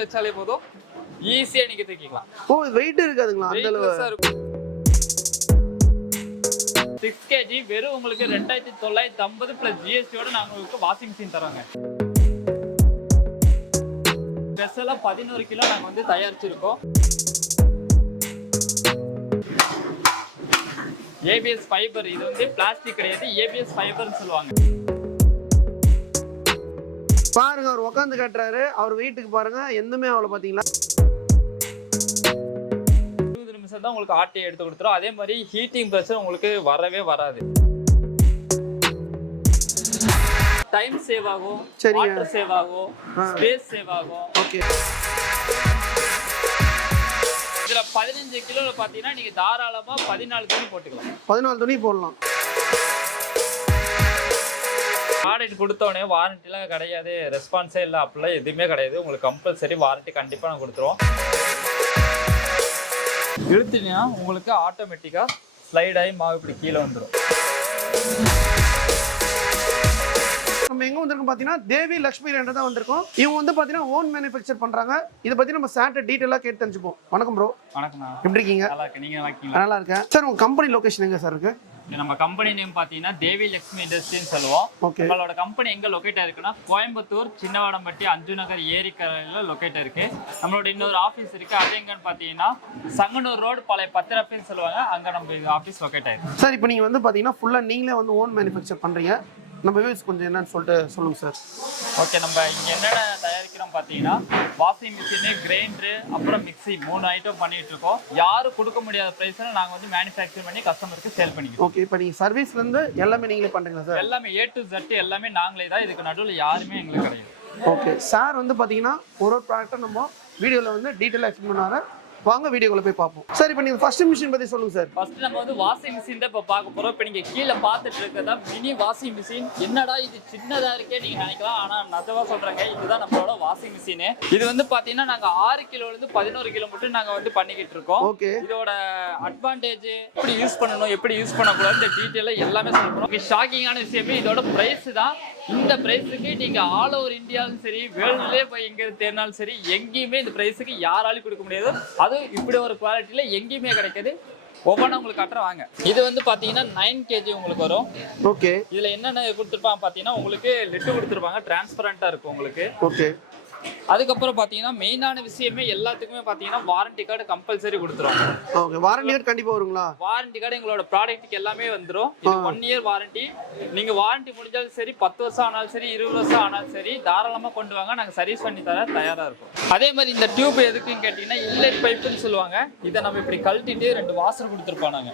கிலோல வச்சாலே போதும் ஈஸியா நீங்க தூக்கிக்கலாம். ஓ வெயிட் இருக்காதுங்களா அந்த அளவு? 6 kg வெறும் உங்களுக்கு 2950 பிளஸ் ஜிஎஸ்டியோட நாங்க உங்களுக்கு வாஷிங் மிஷின் தரோங்க. ஸ்பெஷலா 11 கிலோ நாங்க வந்து தயாரிச்சிருக்கோம். ஏபிஎஸ் ஃபைபர், இது வந்து பிளாஸ்டிக் கிடையாது, ஏபிஎஸ் ஃபைபர்னு சொல்லுவாங்க. பாருங்க அவர் உட்காந்து காட்டுறாரு, அவர் வெயிட்டுக்கு பாருங்க எந்தமே அவ்வளவு பாத்தீங்களா. 20 நிமிஷம் தான் உங்களுக்கு ஆட்டையை எடுத்து கொடுத்துரும். அதே மாதிரி ஹீட்டிங் பிரஷர் உங்களுக்கு வரவே வராது. டைம் சேவ் ஆகும், வாட்டர் சேவ் ஆகும், ஸ்பேஸ் சேவ் ஆகும். ஓகே. இதுல 15 கிலோல பாத்தீங்கன்னா நீங்க தாராளமா 14 துணி போட்டுக்கலாம். 14 துணி போடலாம். ப்ராடக்ட் கொடுத்தோடனே வாரண்டிலாம் கிடையாது, ரெஸ்பான்ஸே இல்லை, அப்படிலாம் எதுவுமே கிடையாது. உங்களுக்கு கம்பல்சரி வாரண்டி கண்டிப்பாக நான் கொடுத்துருவோம். இழுத்துட்டீங்கன்னா உங்களுக்கு ஆட்டோமேட்டிக்காக ஸ்லைட் ஆகி மாவு இப்படி கீழே வந்துடும். நம்ம எங்க வந்திருக்கோம் பாத்தீங்கன்னா தேவி லக்ஷ்மி ரெண்டு தான் வந்திருக்கோம். இவங்க வந்து பாத்தீங்கன்னா ஓன் மேனுஃபேக்சர் பண்றாங்க. இதை பத்தி நம்ம சார்ட்ட டீடைலா கேட்டு தெரிஞ்சுப்போம். வணக்கம் ப்ரோ. வணக்கம். எப்படி இருக்கீங்க? நல்லா இருக்கு. நீங்க நல்லா இருக்கீங்களா? நல்லா இருக்கேன் சார். உங்க கம்பெனி லொகேஷன் எங்க சார் இருக்கு? நம்ம கம்பெனி நேம் பாத்தீங்கன்னா தேவி லக்ஷ்மி இண்டஸ்ட்ரின்னு சொல்லுவோம். நம்மளோட கம்பெனி எங்க லொகேட் ஆயிருக்குன்னா கோயம்புத்தூர் சின்ன வேடம்பட்டி அஞ்சு நகர் ஏரிக்கரையில லொகேட் இருக்கு. நம்மளோட இன்னொரு ஆஃபீஸ் இருக்கு, அது எங்கன்னு பாத்தீங்கன்னா சங்கனூர் ரோடு பழைய பத்திரப்பேன்னு சொல்லுவாங்க, அங்க நம்ம ஆஃபீஸ் லொகேட் ஆயிருக்கு. சார் இப்போ நீங்க வந்து பாத்தீங்கன்னா ஃபுல்லா நீங்களே வந்து ஓன் மேனுஃபேக்சர் பண்றீங்க. நம்ம வியூஸ் கொஞ்சம் என்னன்னு சொல்லிட்டு சொல்லுங்க சார். ஓகே, நம்ம இங்கே என்னென்ன தயாரிக்கிறோம் பார்த்தீங்கன்னா வாஷிங் மிஷினு, கிரைண்டரு, அப்புறம் மிக்சி 3 ஐட்டம் பண்ணிட்டு இருக்கோம். யாரும் கொடுக்க முடியாத ப்ரைஸில் நாங்கள் வந்து மேனுஃபேக்சர் பண்ணி கஸ்டமருக்கு சேல் பண்ணிக்கிறோம். ஓகே, இப்போ நீங்கள் சர்வீஸ்லேருந்து எல்லாமே நீங்களே பண்ணுறீங்களா சார்? எல்லாமே A to Z எல்லாமே நாங்களே தான். இதுக்கு நடுவில் யாருமே எங்களுக்கு கிடையாது. ஓகே சார், வந்து பார்த்தீங்கன்னா ஒரு ப்ராடக்ட்டை நம்ம வீடியோவில் வந்து டீட்டெயிலாக எக்ஸ்பிளைன் பண்ணுவாங்க. வாங்க வீடியோக்குள்ள போய் பார்ப்போம். சார் இப்போ நீங்க ஃபர்ஸ்ட் மிஷின் பத்தி சொல்லுங்க சார். ஃபர்ஸ்ட் நம்ம வந்து வாஷிங் மிஷின் தான் இப்ப பார்க்க போறோம். இப்போ நீங்க கீழ பார்த்துட்டு இருக்கதா மினி வாஷிங் மிஷின். என்னடா இது சின்னதா இருக்கே நீங்க நினைக்கலாம், ஆனா நஜமா சொல்றேங்க, இதுதான் நம்மளோட வாஷிங் மிஷின். இது வந்து பாத்தீங்கன்னா நாங்க 6 கிலோல இருந்து 11 கிலோ மட்டும் நாங்க வந்து பண்ணிக்கிட்டு இருக்கோம். ஓகே. இதோட அட்வான்டேஜ், எப்படி யூஸ் பண்ணணும், எப்படி யூஸ் பண்ணக்கூடாது, இந்த டீடைலா எல்லாமே சொல்றோம். ஷாக்கிங்கான விஷயமே இதோட பிரைஸ் தான். இந்த பிரைஸுக்கு நீங்க ஆல் ஓவர் இந்தியாவும் சரி, வேர்ல்ட்லயே போய் எங்க தேடினாலும் சரி, எங்கேயுமே இந்த பிரைஸுக்கு யாராலையும் கொடுக்க முடியாது. அது இப்படி ஒரு குவாலிட்டியில எங்கேயுமே கிடைக்காது. ஒவ்வொன்றும் உங்களுக்கு கட்டுற வாங்க. இது வந்து பாத்தீங்கன்னா 9 kg உங்களுக்கு வரும். ஓகே. இதுல என்னென்ன கொடுத்துருப்பாங்க பாத்தீங்கன்னா உங்களுக்கு லெட்டு கொடுத்துருப்பாங்க, டிரான்ஸ்பரண்டா இருக்கும் உங்களுக்கு. ஓகே. அதுக்கப்புறம் பாத்தீங்கன்னா மெயினான விஷயமே எல்லாத்துக்குமே பாத்தீங்கன்னா வாரண்டி கார்டு கம்பல்சரி கொடுத்துருவாங்க. ஓகே, வாரண்டி கார்டு கண்டிப்பா வருங்களா? வாரண்டி கார்டு எங்களோட ப்ராடக்ட்டுக்கு எல்லாமே வந்துரும். இது 1 இயர் வாரண்டி. நீங்க வாரண்டி முடிஞ்சாலும் சரி, 10 வருஷம் ஆனாலும் சரி, 20 வருஷம் ஆனாலும் சரி, தாராளமா கொண்டு வாங்க, நாங்க சர்வீஸ் பண்ணி தர தயாரா இருக்கும். அதே மாதிரி இந்த டியூப் எதுக்குன்னு கேட்டீங்கன்னா இன்லெட் பைப்புன்னு சொல்லுவாங்க. இதை நம்ம இப்படி கழட்டிட்டு 2 வாசர் கொடுத்துருப்போம் நாங்க.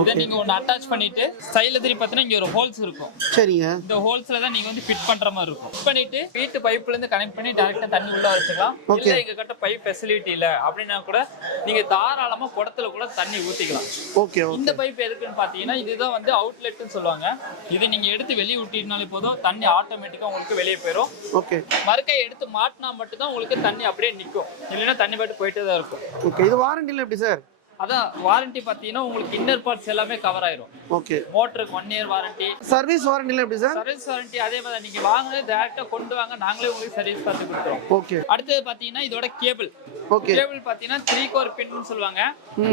இதை நீங்க ஒன்னு அட்டாச் பண்ணிட்டு சைடுல திருப்பி பார்த்தீங்கன்னா இங்க ஒரு ஹோல்ஸ் இருக்கும். சரிங்க. இந்த ஹோல்ஸ்ல தான் நீங்க வந்து ஃபிட் பண்ற மாதிரி இருக்கும். ஃபிட் பண்ணிட்டு வீட்டு பைப்ல இருந்து கனெக்ட் பண்ணி டைரக்டா தண்ணி உள்ள வச்சுக்கலாம். இல்ல எங்க கிட்ட பைப் ஃபெசிலிட்டி இல்ல அப்படின்னா கூட நீங்க தாராளமா குடத்துல கூட தண்ணி ஊத்திக்கலாம். ஓகே. இந்த பைப் எதுக்குன்னு பாத்தீங்கன்னா இதுதான் வந்து அவுட்லெட்னு சொல்லுவாங்க. இது நீங்க எடுத்து வெளிய விட்டீங்கனாலே போதும், தண்ணி ஆட்டோமேட்டிக்கா உங்களுக்கு வெளியே போயிடும். ஓகே. மறுக்கை எடுத்து மாட்டினா மட்டும் தான் உங்களுக்கு தண்ணி அப்படியே நிக்கும், இல்லைன்னா தண்ணி பாட்டு போயிட்டே தான் இருக்கும். ஓகே. இது வாரண்டில எப்படி சார்? அதான் வாரண்டி பாத்தீங்கன்னா உங்களுக்கு இன்னர் பார்ட்ஸ் எல்லாமே கவர் ஆயிரும். ஓகே. மோட்டருக்கு 1 இயர் வாரண்டி. சர்வீஸ் வாரண்டில எப்படி சார்? சர்வீஸ் வாரண்டி அதே மாதிரி நீங்க வாங்குனது டைரக்டா கொண்டு வாங்க, நாங்களே உங்களுக்கு சர்வீஸ் பார்த்து கொடுத்துறோம். ஓகே. அடுத்து பாத்தீங்கன்னா இதோட கேபிள். ஓகே. கேபிள் பாத்தீங்கன்னா 3 கோர் பின்னு சொல்லுவாங்க.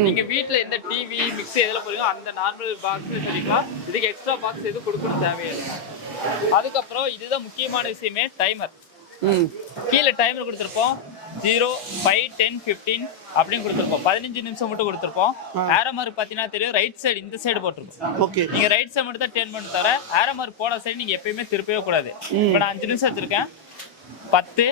நீங்க வீட்ல எந்த டிவி, மிக்ஸி எதுல போறீங்களோ அந்த நார்மல் பாக்ஸ் வச்சிருக்கலாம். இதுக்கு எக்ஸ்ட்ரா பாக்ஸ் எதுவும் கொடுக்கணும் தேவையில்லை. அதுக்கப்புறம் இதுதான் முக்கியமான விஷயமே, டைமர். கீழே டைமர் கொடுத்துருப்போம். 0, 5, 10, 15 அப்படின்னு கொடுத்துருப்போம். 15 நிமிஷம் மட்டும் கொடுத்துருப்போம். ஆரமார் பார்த்தீங்கன்னா தெரியும், ரைட் சைடு இந்த சைடு போட்டிருப்போம். ஓகே. நீங்க ரைட் சைடு மட்டும் தான் டேர்ன் பண்ணி தர, ஆரமார் போன சைடு நீங்க எப்பயுமே திருப்பவே கூடாது. இப்போ நான் 5 நிமிஷம் வச்சிருக்கேன், 10,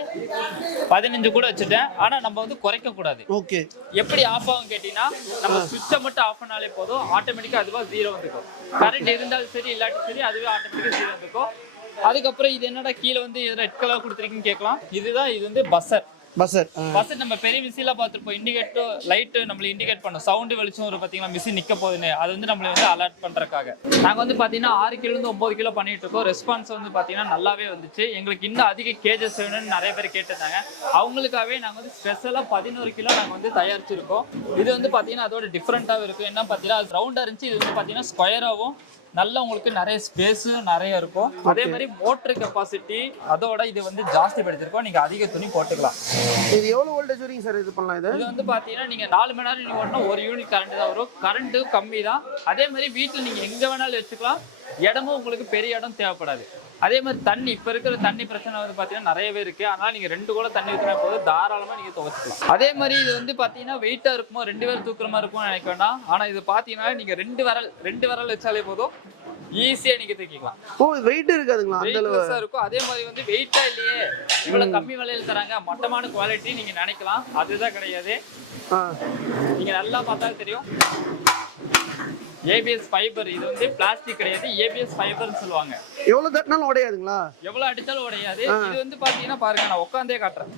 15 கூட வச்சுட்டேன். ஆனா நம்ம வந்து குறைக்க கூடாது. ஓகே. எப்படி ஆஃப் ஆகும் கேட்டீங்கன்னா, நம்ம சுவிட்சை மட்டும் ஆஃப் பண்ணாலே போதும், ஆட்டோமேட்டிக்கா அதுவா 0 வந்துக்கும். கரண்ட் இருந்தாலும் சரி இல்லாட்டி சரி, அதுவே ஆட்டோமேட்டிக்கா 0 வந்துக்கும். அதுக்கப்புறம் இது என்னடா கீழே வந்து ரெட் கலர் கொடுத்துருக்கீங்கன்னு கேட்கலாம். இதுதான், இது வந்து பஸ்ஸர். பஸ்ஸர் நம்ம பெரிய மிஷின்ல பார்த்துருப்போம். இண்டிகேட்டர் லைட் நம்மள இண்டிகேட் பண்ணும், சவுண்ட் வெளிச்சம் ஒரு பாத்தீங்கன்னா மிஷின் நிக்க போகுதுன்னு, அது வந்து நம்மள வந்து அலர்ட் பண்றதுக்காக. நாங்க வந்து பாத்தீங்கன்னா 6 கிலோ இருந்து 9 கிலோ பண்ணிட்டு இருக்கோம். ரெஸ்பான்ஸ் வந்து பாத்தீங்கன்னா நல்லாவே வந்துச்சு. எங்களுக்கு இன்னும் அதிக கேஜஸ் வேணும்னு நிறைய பேர் கேட்டிருந்தாங்க. அவங்களுக்காகவே நாங்க வந்து ஸ்பெஷலா 11 கிலோ நாங்க வந்து தயாரிச்சிருக்கோம். இது வந்து பாத்தீங்கன்னா அதோட டிஃப்ரெண்டாவும் இருக்கும். என்ன பாத்தீங்கன்னா அது ரவுண்டா இருந்துச்சு, இது வந்து பாத்தீங்கன்னா ஸ்கொயராவும் நல்ல உங்களுக்கு நிறைய ஸ்பேஸ் நிறைய இருக்கும். அதே மாதிரி மோட்டர் கெப்பாசிட்டி அதோட இது வந்து ஜாஸ்தி படுத்திருக்கோம். நீங்க அதிக துணி போட்டுக்கலாம். இது எவ்வளவு வோல்டேஜ் வரைக்கும் சார் இது பண்ணலாம்? இது வந்து பாத்தீங்கன்னா நீங்க 4 மணி நேரம் நீங்க ஓடணும், 1 யூனிட் கரண்ட் தான் வரும். கரண்ட் கம்மி தான். அதே மாதிரி வீட்டுல நீங்க எங்க வேணாலும் வச்சுக்கலாம். இடமும் உங்களுக்கு பெரிய இடம் தேவைப்படாது. அதே மாதிரி தண்ணி இப்ப இருக்கிற தண்ணி பிரச்சனை வந்து பாத்தீங்கன்னா நிறையவே இருக்கு. அதனால நீங்க 2 கூட தண்ணி ஊத்துற போது தாராளமா நீங்க துவைச்சுக்கலாம். அதே மாதிரி இது வந்து பாத்தீங்கன்னா வெயிட்டா இருக்குமோ 2 பேர் தூக்குற மாதிரி இருக்கும்னு நினைக்க வேண்டாம். ஆனா இது பாத்தீங்கன்னா நீங்க 2 விரல் வச்சாலே போதும், ஈஸியா நீங்க தூக்கிக்கலாம். ஓ வெயிட் இருக்காதுங்களா? அந்த அளவுக்கு இருக்கும். அதே மாதிரி வந்து வெயிட்டா இல்லையே இவ்வளவு கம்மி விலையில தராங்க, மட்டமான குவாலிட்டி நீங்க நினைக்கலாம். அதுதான் கிடையாது. நீங்க நல்லா பார்த்தா தெரியும். ஏபிஎஸ் ஃபைபர், இது வந்து பிளாஸ்டிக் கிடையாது, ஏபிஎஸ் ஃபைபர்னு சொல்லுவாங்க. எவ்வளவு தட்டினாலும் உடையாதுங்களா? எவ்வளவு அடிச்சாலும் உடையாது. இது வந்து பாத்தீங்கன்னா பாருங்க, நான் உட்காந்தே காட்டுறேன்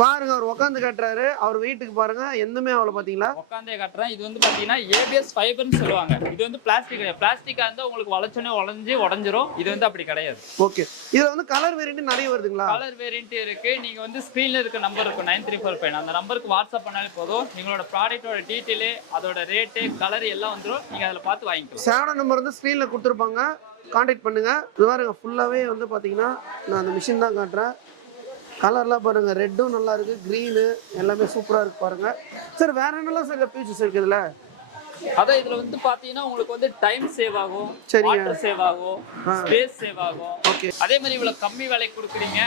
பாருங்க. அவர் உட்காந்து காட்டுறாரு. அவர் வெயிட்டுக்கு பாருங்க எந்தமே அவ்வளவு பாத்தீங்களா? உட்காந்தே காட்டுறேன். இது வந்து பாத்தீங்கன்னா ஏபிஎஸ் ஃபைபர்னு சொல்லுவாங்க. இது வந்து பிளாஸ்டிக் கிடையாது. பிளாஸ்டிக்கா இருந்தா உங்களுக்கு வளைச்சோனே உடைஞ்சிரும். இது வந்து அப்படி கிடையாது. ஓகே. இதுல வந்து கலர் வேரியன்ட் நிறைய வருதுங்களா? கலர் வேரியன்ட் இருக்கு. நீங்க வந்து ஸ்கிரீன்ல இருக்க நம்பர் இருக்கும் 9345, அந்த நம்பருக்கு வாட்ஸ்அப் பண்ணாலே போதும். உங்களோட ப்ராடக்ட்டோட டீடைல், அதோட ரேட்டு, கலர் எல்லாம் வந்துரும். நீங்க அதுல பார்த்து வாங்கிக்கலாம். சேனல் நம்பர் வந்து ஸ்கிரீன்ல கொடுத்துருப்பாங்க, கான்டாக்ட் பண்ணுங்க. இது பாருங்க ஃபுல்லாவே வந்து பாத்தீங்கன்னா நான் அந்த மிஷின் தான் காட்டுறேன். கலர்லாம் பாருங்க, ரெட்டும் நல்லா இருக்கு, கிரீனு எல்லாமே சூப்பரா இருக்கு பாருங்க. சார் வேற என்னெல்லாம் சார் ஃபியூச்சர்ஸ் இருக்கு இதுல? அதான் இதுல வந்து பாத்தீங்கன்னா உங்களுக்கு வந்து டைம் சேவ் ஆகும், வாட்டர் சேவ் ஆகும், ஸ்பேஸ் சேவ் ஆகும். அதே மாதிரி இவ்வளவு கம்மி விலைக்கு கொடுக்குறீங்க,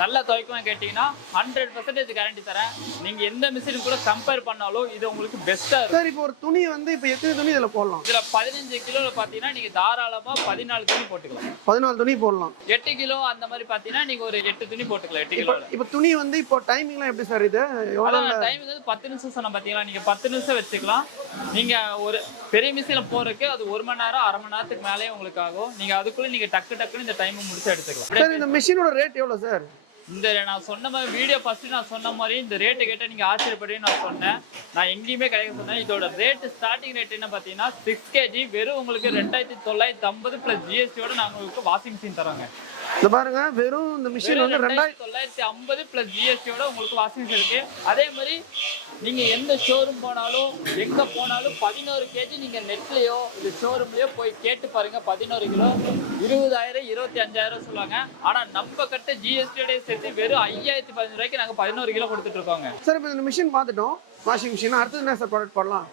நல்லா துவைக்கணும் கேட்டீங்கன்னா 100% கேரண்டி தரேன். நீங்க எந்த மிஷின் கூட கம்பேர் பண்ணாலும் இது உங்களுக்கு பெஸ்டா இருக்கும். சார் இப்போ ஒரு துணி வந்து இப்போ எத்தனை துணி இதுல போடலாம்? இதுல 15 கிலோல பாத்தீங்கன்னா நீங்க தாராளமா 14 துணி போட்டுக்கலாம். 14 துணி போடலாம். 8 கிலோ அந்த மாதிரி பாத்தீங்கன்னா நீங்க ஒரு 8 துணி போட்டுக்கலாம். 8 கிலோ. இப்போ துணி வந்து இப்போ டைமிங்லாம் எப்படி சார்? இது எவ்வளவு டைம் வந்து 10 நிமிஷம் சொன்னா பாத்தீங்களா? நீங்க 10 நிமிஷம் வச்சுக்கலாம். நீங்க ஒரு பெரிய மிஷின்ல போறதுக்கு அது 1 மணி நேரம் 1/2 மணி நேரத்துக்கு மேலே உங்களுக்கு ஆகும். நீங்க அதுக்குள்ள நீங்க டக்குன்னு இந்த டைம் முடிச்சு எடுத்துக்கலாம். சார் இந்த மிஷினோட ரேட் எவ்வளவு சார்? இந்த நான் சொன்ன மாதிரி வீடியோ ஃபர்ஸ்ட் நான் சொன்ன மாதிரி இந்த ரேட்டு கேட்ட நீங்க ஆச்சரியப்படுவீங்கன்னு நான் சொன்னேன். நான் எங்கேயுமே கிடைக்க சொன்னேன். இதோட ரேட் ஸ்டார்டிங் ரேட் என்ன பாத்தீங்கன்னா 6 kg வெறும் உங்களுக்கு 2950 பிளஸ் ஜிஎஸ்டியோட நாங்க உங்களுக்கு வாஷிங் மிஷின் தரோங்க. இந்த பாருங்க வெறும் இந்த மிஷின் வந்து 2950 பிளஸ் ஜிஎஸ்டியோட உங்களுக்கு வாஷிங் மிஷின் இருக்கு. அதே மாதிரி நீங்க எந்த ஷோரூம் போனாலும் எங்க போனாலும் 11 kg நீங்க நெட்லயோ இல்ல ஷோரூம்லயோ போய் கேட்டு பாருங்க. 11 கிலோ 20,000 25,000 சொல்லுவாங்க. ஆனா நம்ம கட்ட ஜிஎஸ்டியோட சேர்த்து வெறும் 5,015 ரூபாய்க்கு நாங்க 11 கிலோ கொடுத்துட்டு இருக்கோங்க. சார் இப்போ இந்த மிஷின் பார்த்துட்டோம், வாஷிங் மிஷின். அடுத்து என்ன சார் ப்ராடக்ட் பண்ணலாம்?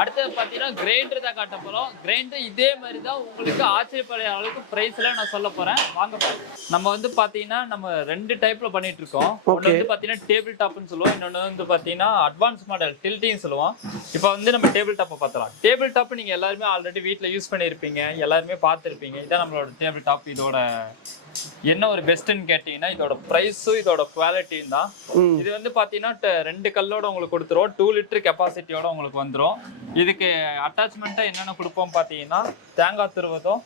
அடுத்தது பாத்தீங்கன்னா கிரைண்டர் தான் காட்ட போறோம். கிரைண்டர் இதே மாதிரி தான் உங்களுக்கு ஆச்சரியப்படுற அளவுக்கு பிரைஸ்ல நான் சொல்ல போறேன். வாங்க பாருங்க. நம்ம வந்து பாத்தீங்கன்னா நம்ம 2 டைப்ல பண்ணிட்டு இருக்கோம். ஒன்னு வந்து பாத்தீங்கன்னா டேபிள் டாப்னு சொல்லுவோம், இன்னொன்னு வந்து பாத்தீங்கன்னா அட்வான்ஸ் மாடல் டில்டிங் சொல்லுவோம். இப்போ வந்து நம்ம டேபிள் டாப்பை பார்த்தலாம். டேபிள் டாப் நீங்க எல்லாருமே ஆல்ரெடி வீட்ல யூஸ் பண்ணிருப்பீங்க, எல்லாருமே பார்த்துருப்பீங்க. இதான் நம்மளோட டேபிள் டாப். இதோட என்ன ஒரு பெஸ்ட்னு கேட்டீங்கன்னா இதோட பிரைஸும் இதோட குவாலிட்டியும் தான். இது வந்து பாத்தீங்கன்னா 2 கல்லோட உங்களுக்கு கொடுத்துருவோம். 2 லிட்டர் கெப்பாசிட்டியோட உங்களுக்கு வந்துடும். இதுக்கு அட்டாச்மெண்ட்டா என்னென்ன கொடுப்போம் பாத்தீங்கன்னா தேங்காய் துருவதும்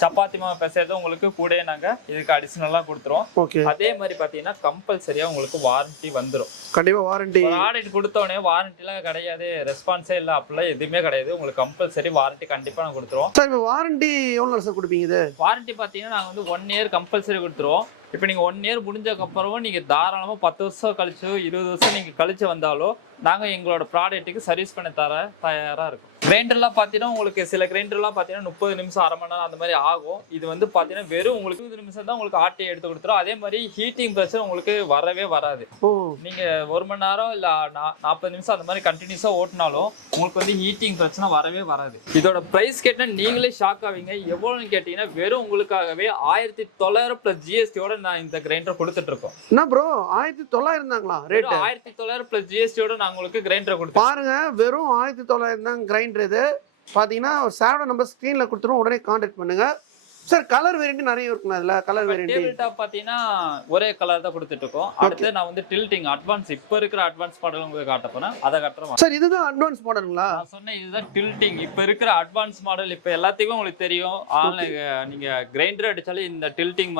சப்பாத்தி மாவு பிசைறதும் உங்களுக்கு கூட நாங்க இதுக்கு அடிஷனலா கொடுத்துருவோம். அதே மாதிரி பாத்தீங்கன்னா கம்பல்சரியா உங்களுக்கு வாரண்டி வந்துடும். கண்டிப்பா வாரண்டி. ப்ராடக்ட் கொடுத்தோடனே வாரண்டிலாம் கிடையாது, ரெஸ்பான்ஸே இல்லை, அப்படிலாம் எதுவுமே கிடையாது. உங்களுக்கு கம்பல்சரி வாரண்டி கண்டிப்பா நான் கொடுத்துருவோம். சார் இப்போ வாரண்டி எவ்வளோ சார் கொடுப்பீங்க? இது வாரண்டி பாத்தீங்கன்னா நாங்க வந்து 1 இயர் கம்பல்சரி கொடுத்துருவோம். இப்போ நீங்க 1 இயர் முடிஞ்சதுக்கு அப்புறம் நீங்க தாராளமா 10 வருஷம் கழிச்சு 20 வருஷம் நீங்க கழிச்சு வந்தாலும் நாங்க எங்களோட ப்ராடக்ட்டுக்கு சர்வீஸ் பண்ண தயாரா இருக்கும். கிரைண்டர்லாம் பாத்தீங்கன்னா உங்களுக்கு சில கிரைண்டர்லாம் பாத்தீங்கன்னா 30 நிமிஷம் 1/2 மணி நேரம் அந்த மாதிரி ஆகும். இது வந்து பாத்தீங்கன்னா வெறும் உங்களுக்கு 20 நிமிஷம் தான் உங்களுக்கு ஆட்டி எடுத்து கொடுத்துரும். அதே மாதிரி ஹீட்டிங் பிரச்சனை உங்களுக்கு வரவே வராது. நீங்க 1 மணி நேரம் இல்ல 40 நிமிஷம் அந்த மாதிரி கண்டினியூஸா ஓட்டினாலும் உங்களுக்கு வந்து ஹீட்டிங் பிரச்சனை வரவே வராது. இதோட பிரைஸ் கேட்டா நீங்களே ஷாக் ஆவீங்க. எவ்வளவுன்னு கேட்டீங்கன்னா வெறும் உங்களுக்காகவே 1900 பிளஸ் ஜிஎஸ்டியோட நான் இந்த கிரைண்டர் கொடுத்துட்டு இருக்கோம். என்ன ப்ரோ 1900 தாங்களா ரேட்? 1900 பிளஸ் ஜிஎஸ்டியோட நான் உங்களுக்கு கிரைண்டர் கொடுத்தேன். பாருங்க வெறும் 1900 தான் கிரைண்டர். இது பாத்தீங்கன்னா ஒரு சேனல் நம்பர் ஸ்கிரீன்ல கொடுத்துருவோம், உடனே கான்டாக்ட் பண்ணுங்க. சார் கலர் வேரியன்ட் நிறைய இருக்குங்க. அதுல கலர் வேரியன்ட் டேபிள் டாப் பாத்தீங்கன்னா ஒரே கலர் தான் கொடுத்துட்டு இருக்கோம். அடுத்து நான் வந்து டில்டிங் அட்வான்ஸ் இப்ப இருக்கிற அட்வான்ஸ் மாடல் உங்களுக்கு காட்ட போறேன். அத காட்டுறேன். சார் இதுதான் அட்வான்ஸ் மாடலுங்களா? நான் சொன்னேன் இதுதான் டில்டிங். இப்ப இருக்கிற அட்வான்ஸ் மாடல் இப்ப எல்லாத்துக்கும் உங்களுக்கு தெரியும். நீங்க கிரைண்டர் அடிச்சாலே இந்த டில்டிங்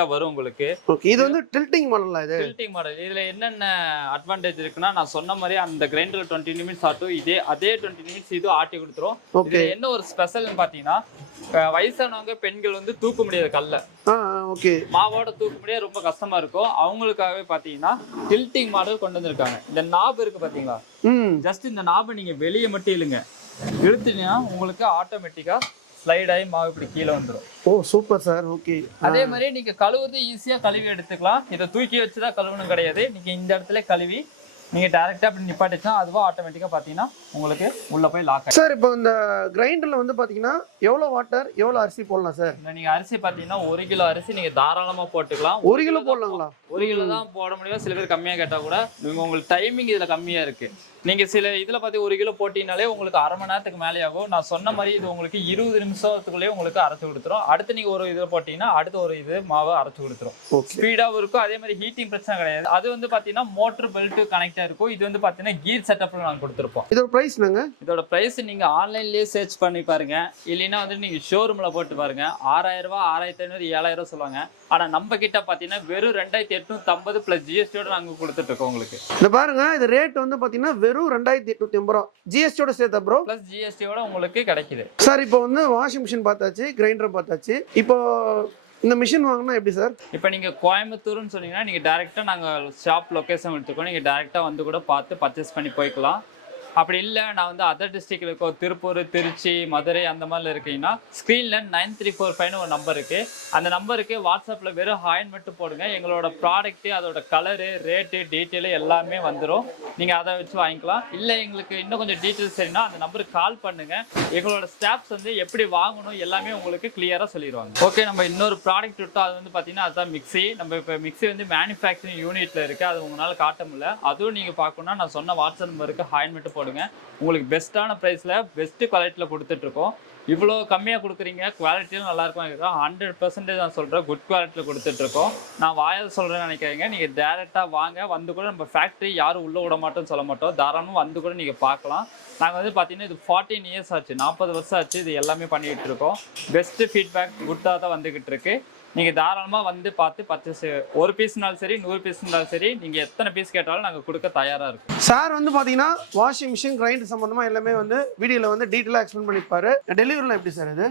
தான் வரும் உங்களுக்கு. ஓகே, இது வந்து டில்டிங் மாடலா? இது டில்டிங் மாடல். இதுல என்னென்ன அட்வான்டேஜ் இருக்குன்னா நான் சொன்ன மாதிரி அந்த கிரைண்டர் 20 நிமிஷம் ஆட்டும், அதே 20 நிமிஷம் இது ஆட்டி கொடுத்துரும். இதுல என்ன ஒரு ஸ்பெஷல்னு பாத்தீங்கன்னா வயசானவங்க பெண்கள் வந்து தூக்க முடியாது கல்ல. மாவோட தூக்க முடியாது, ரொம்ப கஷ்டமா இருக்கும். அவங்களுக்காகவே பாத்தீங்கன்னா டில்டிங் மாடல் கொண்டு வந்திருக்காங்க. இந்த நாப் இருக்கு பாத்தீங்களா? ஜஸ்ட் இந்த நாபை நீங்க வெளியே மட்டும் இழுங்க. இழுத்தீங்கன்னா உங்களுக்கு ஆட்டோமேட்டிக்கா ஸ்லைட் ஆகி மாவு இப்படி கீழே வந்துடும். ஓ சூப்பர் சார். ஓகே. அதே மாதிரி நீங்க கழுவுறது ஈஸியா கழுவி எடுத்துக்கலாம். இதை தூக்கி வச்சுதான் கழுவணும் கிடையாது. நீங்க இந்த இடத்துல கழுவி நீங்க டைரக்டா அப்படி நிப்பாட்டிச்சா அதுவா ஆட்டோமேட்டிக்கா பாத்தீங்கன்னா உங்களுக்கு உள்ள போய் லாக் ஆகும். சார் இப்போ இந்த கிரைண்டர்ல வந்து பாத்தீங்கன்னா எவ்வளவு வாட்டர் எவ்வளவு அரிசி போடலாம் சார்? நீங்க அரிசி பாத்தீங்கன்னா 1 கிலோ அரிசி நீங்க தாராளமா போட்டுக்கலாம். 1 கிலோ போடலாங்களா? 1 கிலோ தான் போட முடியும். சில பேர் கம்மியா கேட்டா கூட உங்களுக்கு டைமிங் இதுல கம்மியா இருக்கு. நீங்க சில இதுல பாத்தி 1 கிலோ போட்டீங்கனாலே உங்களுக்கு அரை மணி நேரத்துக்கு மேலே ஆகும். நான் சொன்ன மாதிரி இது உங்களுக்கு 20 நிமிஷத்துக்குள்ளேயே உங்களுக்கு அரைச்சு கொடுத்துரும். அடுத்து நீங்க ஒரு இதுல போட்டீங்கன்னா அடுத்து ஒரு இது மாவை அரைச்சு கொடுத்துரும். ஸ்பீடாவும் இருக்கும். அதே மாதிரி ஹீட்டிங் பிரச்சனை கிடையாது. அது வந்து பாத்தீங்கன்னா மோட்டர் பெல்ட் கனெக்டா இருக்கும். இது வந்து பாத்தீங்கன்னா கீர் செட்டப்ல நாங்க கொடுத்துருப்போம். இதோட பிரைஸ் என்னங்க? இதோட பிரைஸ் நீங்க ஆன்லைன்லயே சர்ச் பண்ணி பாருங்க. இல்லைன்னா வந்து நீங்க ஷோரூம்ல போட்டு பாருங்க. 6000 ரூபாய் 6500 7000 சொல்லுவாங்க. ஆனா நம்ம கிட்ட பாத்தீங்கன்னா வெறும் 2850 பிளஸ் ஜிஎஸ்டியோட நாங்க கொடுத்துட்டு இருக்கோம் உங்களுக்கு. இந்த பாருங்க இது ரேட் வந்து பாத்தீங்கன்னா வெறும் 2850 ரூபா ஜிஎஸ்டியோட சேர்த்தா ப்ரோ. பிளஸ் ஜிஎஸ்டியோட உங்களுக்கு கிடைக்குது. சார் இப்போ வந்து வாஷிங் மிஷின் பார்த்தாச்சு, கிரைண்டர் பார்த்தாச்சு. இப்போ இந்த மிஷின் வாங்கினா எப்படி சார்? இப்போ நீங்கள் கோயம்புத்தூர்னு சொன்னீங்கன்னா நீங்கள் டேரெக்டாக நாங்கள் ஷாப் லொக்கேஷன் எடுத்துக்கோ. நீங்கள் டேரெக்டாக வந்து கூட பார்த்து பர்ச்சேஸ் பண்ணி போய்க்கலாம். அப்படி இல்லை நான் வந்து அதர் டிஸ்ட்ரிக்டில் இருக்கோ, திருப்பூர், திருச்சி, மதுரை அந்த மாதிரில இருக்கீங்கன்னா ஸ்க்ரீனில் 9345 ஒரு நம்பர் இருக்குது. அந்த நம்பருக்கு வாட்ஸ்அப்பில் வெறும் ஹாய்னு மட்டும் போடுங்க. எங்களோட ப்ராடக்ட்டு, அதோட கலரு, ரேட்டு, டீட்டெயிலு எல்லாமே வந்துடும். நீங்கள் அதை வச்சு வாங்கிக்கலாம். இல்லை எங்களுக்கு இன்னும் கொஞ்சம் டீட்டெயில்ஸ் சரினா அந்த நம்பருக்கு கால் பண்ணுங்கள். எங்களோட ஸ்டாஃப்ஸ் வந்து எப்படி வாங்கணும் எல்லாமே உங்களுக்கு கிளியராக சொல்லிடுவாங்க. ஓகே, நம்ம இன்னொரு ப்ராடக்ட் விட்டோம். அது வந்து பார்த்தீங்கன்னா அதுதான் மிக்ஸி. நம்ம இப்போ மிக்ஸி வந்து மேனுஃபேக்சரிங் யூனிட்டில் இருக்குது. அது உங்களால் காட்ட முடியல. அதுவும் நீங்கள் பார்க்கணுன்னா நான் சொன்ன வாட்ஸ்அப் நம்பருக்கு ஹாய்னு மட்டும் போடுங்க. உங்களுக்கு பெஸ்ட்டான ப்ரைஸில் பெஸ்ட்டு குவாலிட்டியில் கொடுத்துட்ருக்கோம். இவ்வளோ கம்மியாக கொடுக்குறீங்க, குவாலிட்டியும் நல்லாயிருக்கும். 100% நான் சொல்கிறேன், குட் குவாலிட்டியில் கொடுத்துட்ருக்கோம். நான் வாயில் சொல்கிறேன்னு நினைக்கிறீங்க. நீங்கள் டேரெக்டாக வாங்க. வந்து கூட நம்ம ஃபேக்ட்ரி யாரும் உள்ளே விட மாட்டோம்னு சொல்ல மாட்டோம். தாராளமாக வந்து கூட நீங்கள் பார்க்கலாம். நாங்கள் வந்து பார்த்தீங்கன்னா இது 14 இயர்ஸ் ஆச்சு, 40 வருஷம் ஆச்சு இது எல்லாமே பண்ணிகிட்டு இருக்கோம். பெஸ்ட்டு ஃபீட்பேக் குட்டாக தான் வந்துக்கிட்டு இருக்கு. நீங்கள் தாராளமாக வந்து பார்த்து பர்ச்சேஸ், ஒரு பீஸ்னாலும் சரி 100 பீஸ்னாலும் சரி நீங்கள் எத்தனை பீஸ் கேட்டாலும் நாங்கள் கொடுக்க தயாராக இருக்கும். சார் வந்து பார்த்தீங்கன்னா வாஷிங் மிஷின், கிரைண்டர் சம்மந்தமாக எல்லாமே வந்து வீடியோவில் வந்து டீட்டெயிலாக எக்ஸ்பிளைன் பண்ணியிருப்பாரு. டெலிவரிலாம் எப்படி சார் இது?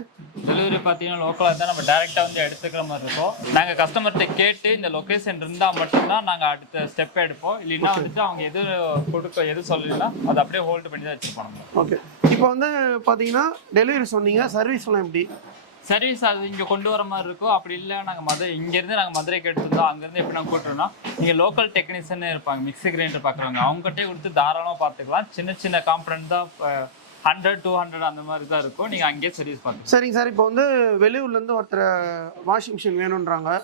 டெலிவரி பார்த்தீங்கன்னா லோக்கலாக தான் நம்ம டேரெக்டாக வந்து எடுத்துக்கிற மாதிரி இருக்கும். நாங்கள் கஸ்டமர்கிட்ட கேட்டு இந்த லொக்கேஷன் இருந்தால் மட்டும்தான் நாங்கள் அடுத்த ஸ்டெப் எடுப்போம். இல்லைன்னா வந்துட்டு அவங்க எது சொல்லலாம் அதை அப்படியே ஹோல்டு பண்ணி தான் வச்சுருப்போம். ஓகே, இப்போ வந்து பார்த்தீங்கன்னா டெலிவரி சொன்னீங்க, சர்வீஸ்லாம் எப்படி? சர்வீஸ் அது இங்கே கொண்டு வர மாதிரி இருக்கும். அப்படி இல்லை நாங்கள் இங்கேருந்து நாங்கள் மதுரைக்கு எடுத்துருந்தோம். அங்கேருந்து எப்படி நாங்கள் கூட்டுறோம்னா நீங்கள் லோக்கல் டெக்னீஷியன் இருப்பாங்க, மிக்ஸி கிரைண்டர் பார்க்குறவங்க, அவங்ககிட்டே கொடுத்து தாராளமாக பார்த்துக்கலாம். சின்ன சின்ன காம்பனன்ட் தான் 100 200 அந்த மாதிரி தான் இருக்கும். நீங்கள் அங்கேயே சர்வீஸ் பார்த்துக்கலாம். சரிங்க சார். இப்போ வந்து வெளியூர்லேருந்து ஒருத்தர் வாஷிங் மிஷின் வேணுன்றாங்க,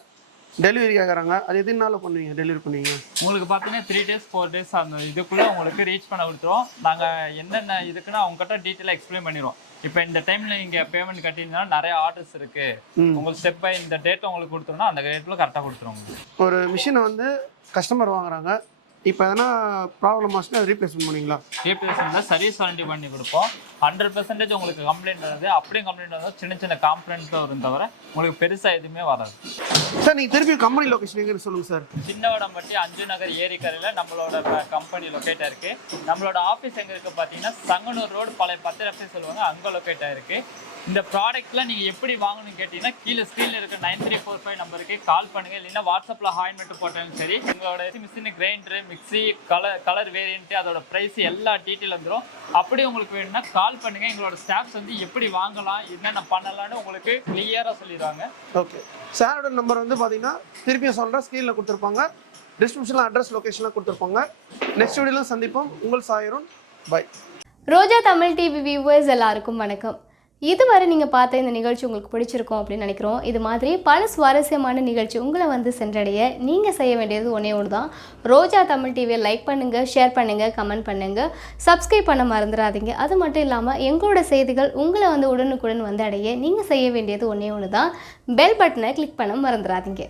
டெலிவரி கேட்குறாங்க, அது எதுனால பண்ணுவீங்க, டெலிவரி பண்ணுவீங்க? உங்களுக்கு பார்த்தீங்கன்னா 3 days 4 days அந்த இதுக்குள்ளே உங்களுக்கு ரீச் பண்ண கொடுத்துருவோம். நாங்கள் என்னென்ன இதுக்குன்னா அவங்ககிட்ட டீட்டெயிலாக எக்ஸ்பிளைன் பண்ணிடுவோம். இப்போ இந்த டைம்ல நீங்க பேமெண்ட் கட்டினா நிறைய ஆர்டர்ஸ் இருக்கு, உங்களுக்கு ஸ்டெப் பை இந்த டேட் உங்களுக்கு கொடுத்துருவோம்னா அந்த டேட்ல கரெக்டாக கொடுத்துருவோம். ஒரு மிஷினை வந்து கஸ்டமர் வாங்குறாங்க, இப்போ எதனா ப்ராப்ளம் ஆச்சுன்னா அது ரீப்ளேஸ்மெண்ட் பண்ணுவீங்களா? ரீப்ளேஸ்மெண்ட் சர்வீஸ் வாரண்டி பண்ணி கொடுப்போம். 100% உங்களுக்கு கம்ப்ளைண்ட் வருது. அப்படியே கம்ப்ளைண்ட் வந்தால் சின்ன சின்ன காம்ப்ளைண்ட் வரும், தவிர உங்களுக்கு பெருசாக எதுவுமே வராது. சார் நீங்கள் திருப்பி கம்பெனி லொக்கேஷன் எங்கே சொல்லுங்கள் சார்? சின்னவடம்பட்டி 5 நகர் ஏரிக்கரையில் நம்மளோட கம்பெனி லொக்கேட் ஆயிருக்கு. நம்மளோட ஆஃபீஸ் எங்கே இருக்குது பார்த்தீங்கன்னா சங்கனூர் ரோடு பழைய 10 ஆஃபீஸ் சொல்லுவாங்க, அங்கே லொக்கேட் ஆயிருக்கு. இந்த ப்ராடக்ட்ல நீங்க எப்படி வாங்கணும்னு கேட்டீங்கன்னா கீழே ஸ்க்ரீன்ல இருக்க 9345 நம்பருக்கு கால் பண்ணுங்க. இல்லைன்னா வாட்ஸ்அப்ல ஹாய் மட்டும் போட்டாலும் சரி. எங்களோட machine, grinder, mixie, colour variant, அதோட பிரைஸ் எல்லா டீட்டெயில் வந்துடும். அப்படி உங்களுக்கு வேணும்னா கால் பண்ணுங்க. எங்களோட ஸ்டாஃப்ஸ் வந்து எப்படி வாங்கலாம், என்னென்ன பண்ணலாம்னு உங்களுக்கு கிளியரா சொல்லிடுவாங்க. ஓகே, சாரோட நம்பர் வந்து பார்த்தீங்கன்னா திருப்பியும் சொல்கிறேன், ஸ்க்ரீனில் கொடுத்துருப்பாங்க, டிஸ்கிரிப்ஷனில் அட்ரஸ் லொக்கேஷன்லாம் கொடுத்துருப்பாங்க. நெக்ஸ்ட் வீடியோவில் சந்திப்போம். உங்கள் சாயரும் bye. Roja Tamil TV viewers எல்லாருக்கும் வணக்கம். இதுவரை நீங்கள் பார்த்த இந்த நிகழ்ச்சி உங்களுக்கு பிடிச்சிருக்கும் அப்படின்னு நினைக்கிறோம். இது மாதிரி பல சுவாரஸ்யமான நிகழ்ச்சி உங்களை வந்து சென்றடைய நீங்கள் செய்ய வேண்டியது ஒன்றே ஒன்று தான். ரோஜா தமிழ் டிவியை லைக் பண்ணுங்கள், ஷேர் பண்ணுங்கள், கமெண்ட் பண்ணுங்கள், சப்ஸ்கிரைப் பண்ண மறந்துடாதீங்க. அது மட்டும் இல்லாமல் எங்களோட செய்திகள் உங்களை வந்து உடனுக்குடன் வந்து அடைய நீங்கள் செய்ய வேண்டியது ஒன்றே ஒன்று தான், பெல் பட்டனை கிளிக் பண்ண மறந்துடாதீங்க.